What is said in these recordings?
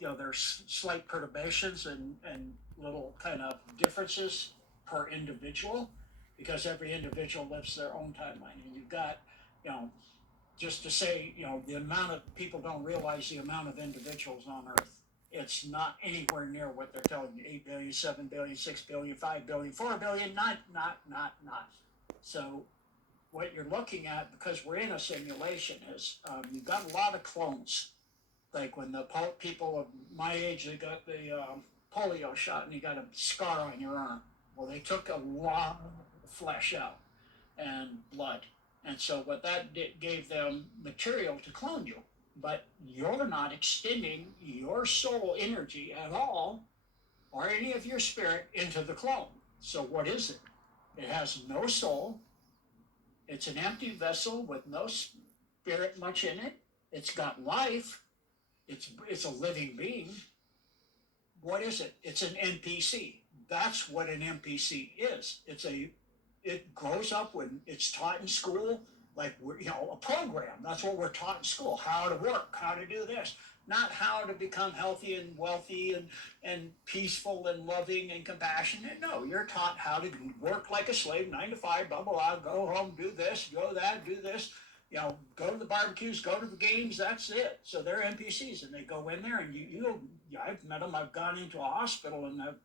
there's slight perturbations and little kind of differences per individual, because every individual lives their own timeline. And you've got, you know, just to say, the amount of people don't realize the amount of individuals on Earth. It's not anywhere near what they're telling you. 8 billion, 7 billion, 6 billion, 5 billion, 4 billion. Not. So what you're looking at, because we're in a simulation, is you've got a lot of clones. Like when the people of my age, they got the polio shot and you got a scar on your arm. Well, they took a lot of flesh out and blood. And so what that gave them material to clone you. But you're not extending your soul energy at all, or any of your spirit, into the clone. So what is it? It has no soul. It's an empty vessel with no spirit much in it. It's got life. It's a living being. What is it? It's an NPC. That's what an NPC is. It grows up when it's taught in school, like a program. That's what we're taught in school: how to work, how to do this, not how to become healthy and wealthy and peaceful and loving and compassionate. No, you're taught how to work like a slave, 9 to 5, blah blah blah. Go home, do this, go that, do this. Go to the barbecues, go to the games. That's it. So they're NPCs, and they go in there, and I've met them. I've gone into a hospital, and I've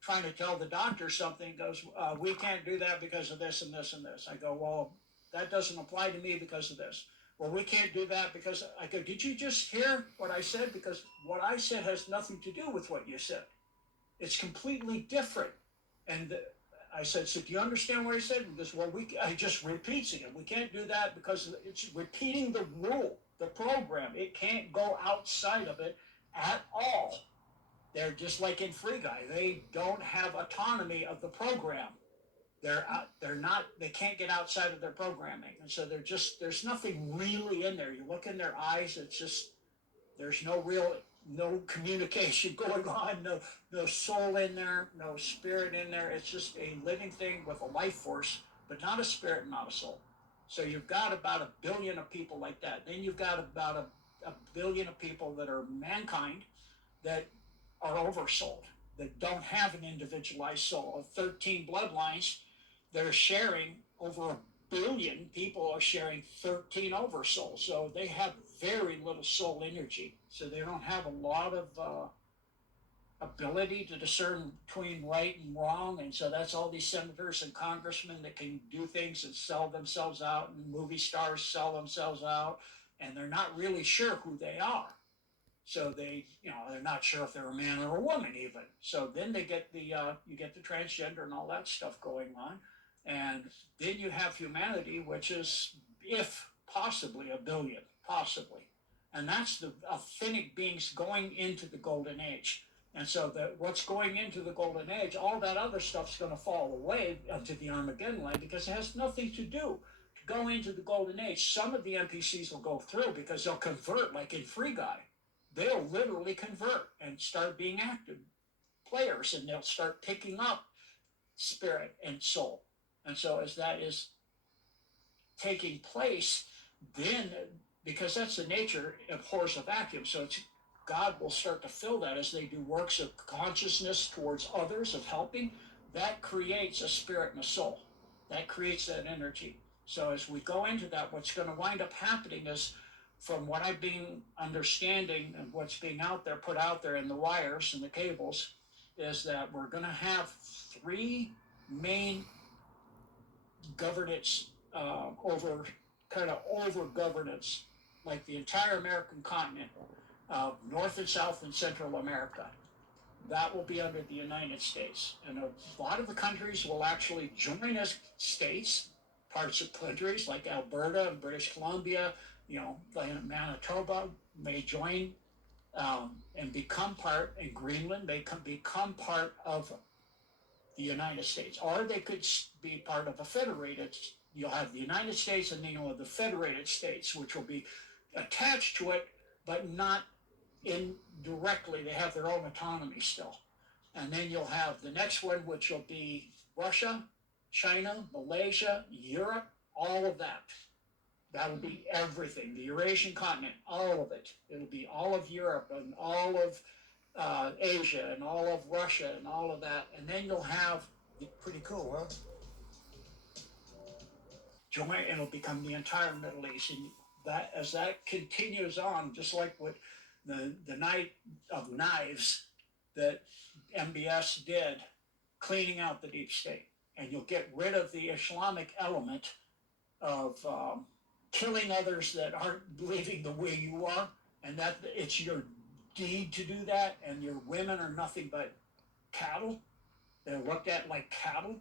trying to tell the doctor something. Goes, we can't do that because of this and this and this. I go, well, that doesn't apply to me because of this. Well, we can't do that because, I go, did you just hear what I said? Because what I said has nothing to do with what you said. It's completely different. And I said, so do you understand what I said? He goes, well, I just repeating it. We can't do that because it's repeating the rule, the program. It can't go outside of it at all. They're just like in Free Guy. They don't have autonomy of the program. They're not. They can't get outside of their programming, and so there's nothing really in there. You look in their eyes. It's just there's no communication going on. No soul in there. No spirit in there. It's just a living thing with a life force, but not a spirit, not a soul. So you've got about 1 billion of people like that. Then you've got about a billion of people that are mankind that are oversold, that don't have an individualized soul. Of 13 bloodlines, they're sharing over 1 billion people are sharing 13 oversouls. So they have very little soul energy. So they don't have a lot of ability to discern between right and wrong. And so that's all these senators and congressmen that can do things and sell themselves out, and movie stars sell themselves out, and they're not really sure who they are. So they're not sure if they're a man or a woman even. So then they get you get the transgender and all that stuff going on, and then you have humanity, which is, if possibly, 1 billion, possibly, and that's the authentic beings going into the golden age. And so that what's going into the golden age, all that other stuff's going to fall away into the Armageddon line because it has nothing to do. To go into the golden age, some of the NPCs will go through because they'll convert, like in Free Guy. They'll literally convert and start being active players, and they'll start picking up spirit and soul. And so as that is taking place, then, because that's the nature, abhors a vacuum. So God will start to fill that as they do works of consciousness towards others, of helping. That creates a spirit and a soul. That creates that energy. So as we go into that, what's going to wind up happening is, from what I've been understanding and what's being put out there in the wires and the cables, is that we're going to have 3 main governance over governance, like the entire American continent, North and South and Central America. That will be under the United States. And a lot of the countries will actually join as states. Parts of countries like Alberta and British Columbia, Manitoba may join and become part, and Greenland may become part of the United States. Or they could be part of a federated, you'll have the United States, and then you'll have the federated states, which will be attached to it, but not indirectly. They have their own autonomy still. And then you'll have the next one, which will be Russia, China, Malaysia, Europe, all of that. That'll be everything. The Eurasian continent, all of it. It'll be all of Europe and all of Asia and all of Russia and all of that, and then you'll have Pretty cool, huh? join, and it'll become the entire Middle East. And that, as that continues on, just like what the Night of Knives that N.P.C'S did, cleaning out the deep state, and you'll get rid of the Islamic element of killing others that aren't believing the way you are, and that it's your deed to do that, and your women are nothing but cattle. They're looked at like cattle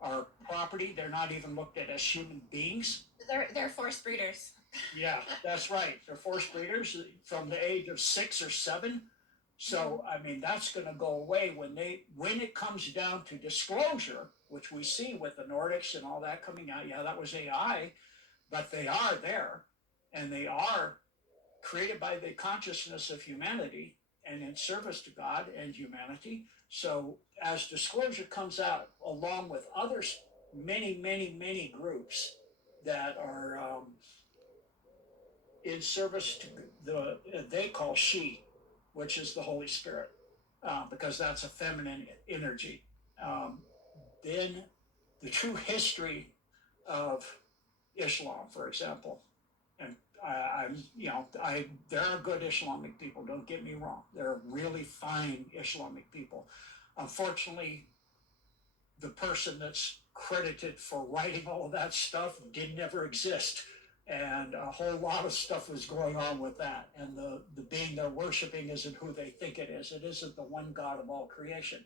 or property. They're not even looked at as human beings. They're forced breeders. Yeah, that's right. They're forced breeders from the age of 6 or 7. So I mean, that's going to go away when it comes down to disclosure, which we see with the Nordics and all that coming out. Yeah, that was AI, but they are there, and they are created by the consciousness of humanity and in service to God and humanity. So as disclosure comes out, along with others, many groups that are in service to the they call she, which is the Holy Spirit, because that's a feminine energy. Then the true history of Islam, for example, and there are good Islamic people. Don't get me wrong. There are really fine Islamic people. Unfortunately, the person that's credited for writing all of that stuff did never exist, and a whole lot of stuff was going on with that. And the being they're worshiping isn't who they think it is. It isn't the one God of all creation.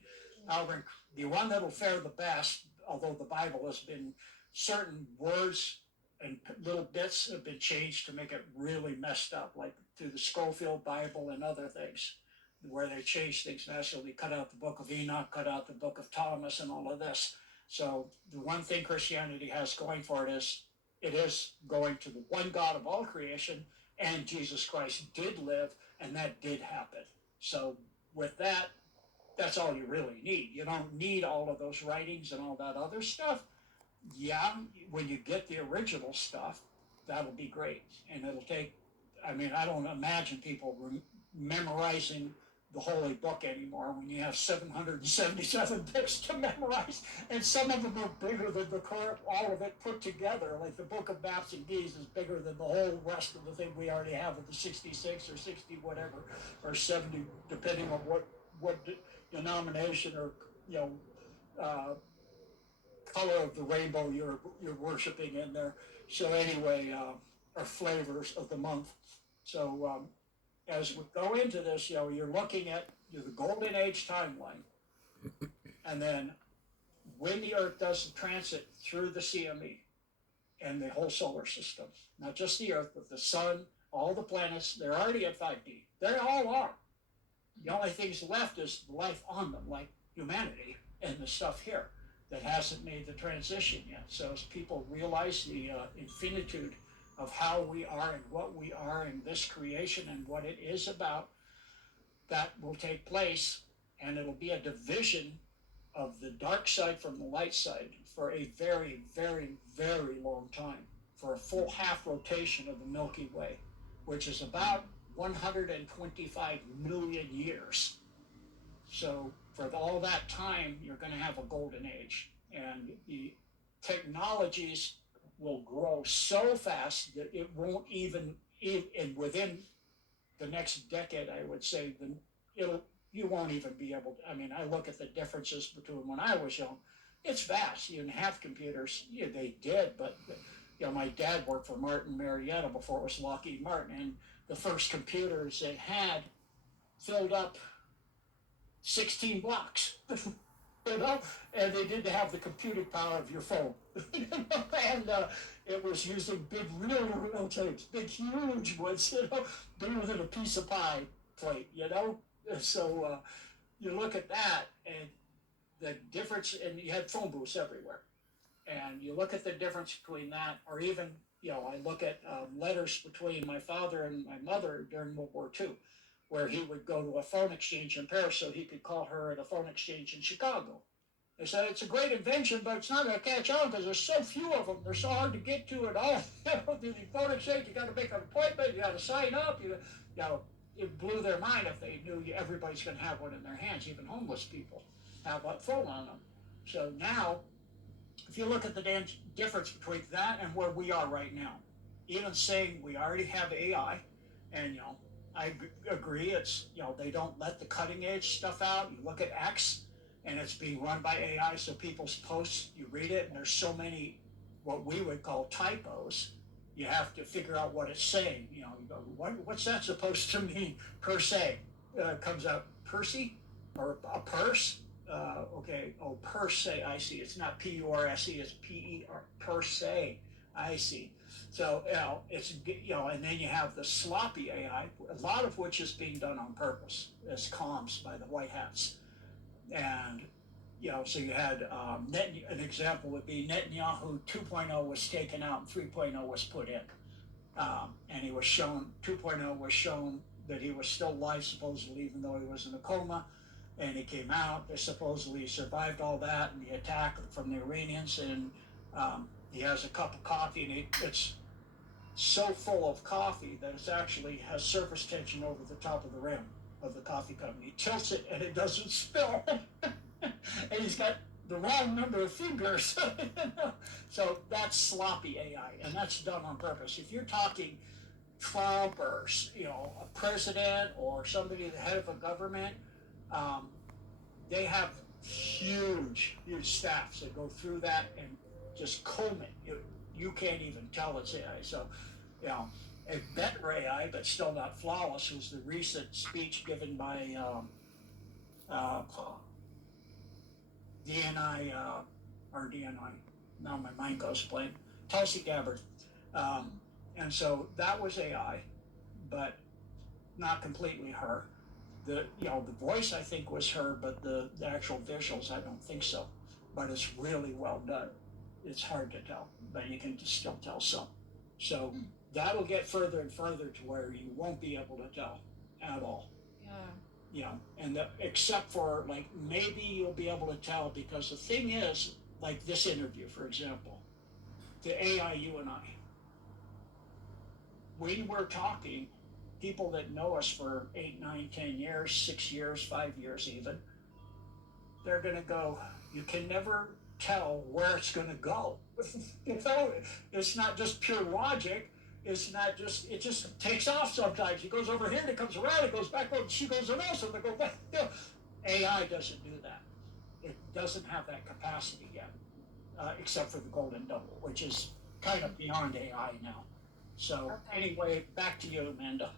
However, the one that'll fare the best, although the Bible has been certain words and little bits have been changed to make it really messed up, like through the Schofield Bible and other things, where they changed things massively, cut out the book of Enoch, cut out the book of Thomas, and all of this. So the one thing Christianity has going for it is going to the one God of all creation, and Jesus Christ did live, and that did happen. So with that, that's all you really need. You don't need all of those writings and all that other stuff. Yeah, when you get the original stuff, that'll be great. And it'll take, I mean, I don't imagine people memorizing the Holy Book anymore when you have 777 books to memorize, and some of them are bigger than the current, all of it put together. Like the Book of Maps and Keys is bigger than the whole rest of the thing we already have of the 66 or 60 whatever, or 70, depending on what denomination or, you know, color of the rainbow you're worshiping in there. So anyway, or flavors of the month. So as we go into this, you're looking at the Golden Age timeline, and then when the Earth does the transit through the CME and the whole solar system, not just the Earth, but the Sun, all the planets, they're already at 5D. They all are. The only things left is life on them, like humanity and the stuff here that hasn't made the transition yet. So as people realize the infinitude of how we are and what we are in this creation and what it is about, that will take place, and it'll be a division of the dark side from the light side for a very long time, for a full half rotation of the Milky Way, which is about 125 million years. So for all that time, you're going to have a golden age, and the technologies will grow so fast that it won't even, and within the next decade, I would say, you won't even be able to. I mean, I look at the differences between when I was young. It's vast. You didn't have computers. Yeah, they did, but my dad worked for Martin Marietta before it was Lockheed Martin, and the first computers they had filled up 16 blocks, and they didn't have the computing power of your phone. And it was using big, real tapes, big, huge ones, bigger than a piece of pie plate. So you look at that, and the difference, and you had phone booths everywhere. And you look at the difference between that, or even, I look at letters between my father and my mother during World War II, where he would go to a phone exchange in Paris so he could call her at a phone exchange in Chicago. They said it's a great invention, but it's not going to catch on because there's so few of them. They're so hard to get to at all. The phone exchange, you got to make an appointment, you got to sign up. it blew their mind if they knew everybody's going to have one in their hands, even homeless people have a phone on them. So now, if you look at the difference between that and where we are right now, even saying we already have AI, and I agree, it's they don't let the cutting edge stuff out. You look at X, and it's being run by AI, so people's posts, you read it, and there's so many what we would call typos. You have to figure out what it's saying. You go, what's that supposed to mean per se? Comes out Percy or a purse. Okay, oh, per se, I see. It's not P-U-R-S-E, it's P-E-R, per se, I see. So, it's, and then you have the sloppy AI, a lot of which is being done on purpose as comms by the White Hats. And, so you had, an example would be Netanyahu 2.0 was taken out and 3.0 was put in. And he was shown, 2.0 was shown that he was still alive, supposedly, even though he was in a coma. And he came out, they supposedly survived all that and the attack from the Iranians. And he has a cup of coffee, and it's so full of coffee that it actually has surface tension over the top of the rim of the coffee cup. He tilts it and it doesn't spill. And he's got the wrong number of fingers. So that's sloppy AI, and that's done on purpose. If you're talking Trump or a president or somebody the head of a government, um, they have huge staffs that go through that and just comb it. You can't even tell it's AI. So, a better AI, but still not flawless, was the recent speech given by uh, DNI, or DNI. Now my mind goes blank. Tulsi Gabbard. Um, and so that was AI, but not completely her. The voice I think was her, but the actual visuals I don't think so. But it's really well done. It's hard to tell, but you can still tell some. So that'll get further and further to where you won't be able to tell at all. And except for like maybe you'll be able to tell, because the thing is, like this interview, for example, the AI, you and I, we were talking, people that know us for 8, 9, 10 years, 6 years, 5 years even, they're going to go, you can never tell where it's going to go. It's not just pure logic. It's not just, it just takes off sometimes. It goes over here, and it comes around, it goes back, and she goes to this, and they go back. AI doesn't do that. It doesn't have that capacity yet, except for the golden double, which is kind of beyond AI now. So anyway, back to you, Amanda.